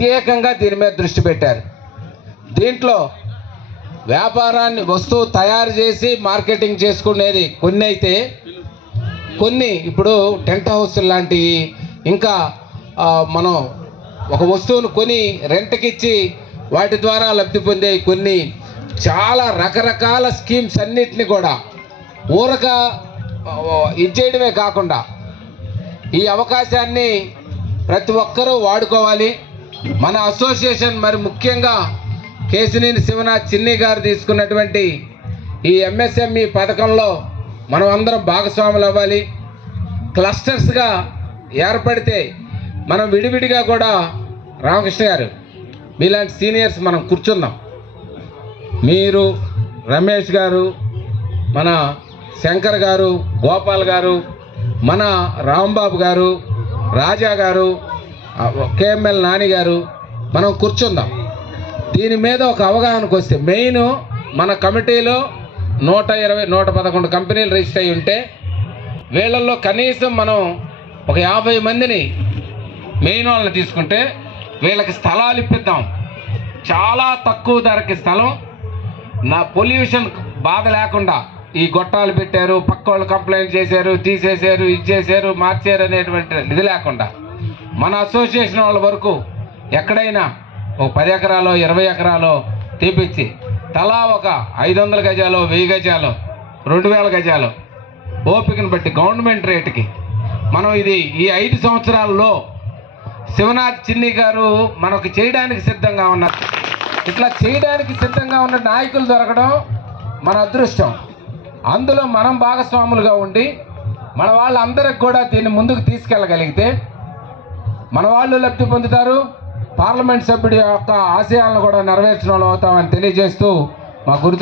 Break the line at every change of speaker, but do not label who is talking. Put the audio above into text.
ప్రత్యేకంగా దీని మీద దృష్టి పెట్టారు. దీంట్లో వ్యాపారాన్ని వస్తువు తయారు చేసి మార్కెటింగ్ చేసుకునేది కొన్ని అయితే కొన్ని ఇప్పుడు టెంట్ హౌస్ లాంటివి ఇంకా మనం ఒక వస్తువును కొని రెంట్కిచ్చి వాటి ద్వారా లబ్ధి పొందే కొన్ని చాలా రకరకాల స్కీమ్స్ అన్నిటిని కూడా ఊరక ఇచ్చేయడమే చేయడమే కాకుండా ఈ అవకాశాన్ని ప్రతి ఒక్కరూ వాడుకోవాలి. మన అసోసియేషన్ మరి ముఖ్యంగా కేసినేని శివనాథ్ చిన్ని గారు తీసుకున్నటువంటి ఈ ఎంఎస్ఎంఈ పథకంలో మనం అందరం భాగస్వాములు అవ్వాలి. క్లస్టర్స్గా ఏర్పడితే మనం విడివిడిగా కూడా రామకృష్ణ గారు మీలాంటి సీనియర్స్ మనం కూర్చుందాం. మీరు రమేష్ గారు మన శంకర్ గారు గోపాల్ గారు మన రాంబాబు గారు రాజా గారు కేఎంఎల్ నానిగారు మనం కూర్చుందాం. దీని మీద ఒక అవగాహనకు వస్తే మెయిన్ మన కమిటీలో నూట ఇరవై నూట పదకొండు కంపెనీలు రిజిస్టర్ అయి ఉంటే వీళ్ళల్లో కనీసం మనం ఒక యాభై మందిని మెయిన్ వాళ్ళని తీసుకుంటే వీళ్ళకి స్థలాలు ఇప్పిద్దాం. చాలా తక్కువ ధరకి స్థలం. నా పొల్యూషన్ బాధ లేకుండా ఈ గొట్టాలు పెట్టారు పక్క వాళ్ళు కంప్లైంట్ చేశారు తీసేశారు ఇది చేశారు మార్చారు అనేటువంటి ఇది లేకుండా. మన అసోసియేషన్ వాళ్ళ వరకు ఎక్కడైనా ఓ పది ఎకరాలో ఇరవై ఎకరాలో తీపిచ్చి తలా ఒక ఐదు వందల గజాలు వెయ్యి గజాలు రెండు వేల గజాలు ఓపికను బట్టి గవర్నమెంట్ రేటుకి మనం ఇది ఈ ఐదు సంవత్సరాల్లో శివనాథ్ చిన్ని గారు మనకు చేయడానికి సిద్ధంగా ఉన్నారు ఇట్లా చేయడానికి సిద్ధంగా ఉన్న నాయకులు దొరకడం మన అదృష్టం. అందులో మనం భాగస్వాములుగా ఉండి మన వాళ్ళందరికి కూడా దీన్ని ముందుకు తీసుకెళ్ళగలిగితే మన వాళ్ళు లబ్ధి పొందుతారు. పార్లమెంట్ సభ్యుడి యొక్క ఆశయాలను కూడా నెరవేర్చిన వాళ్ళు అవుతామని తెలియజేస్తూ మా గురుతో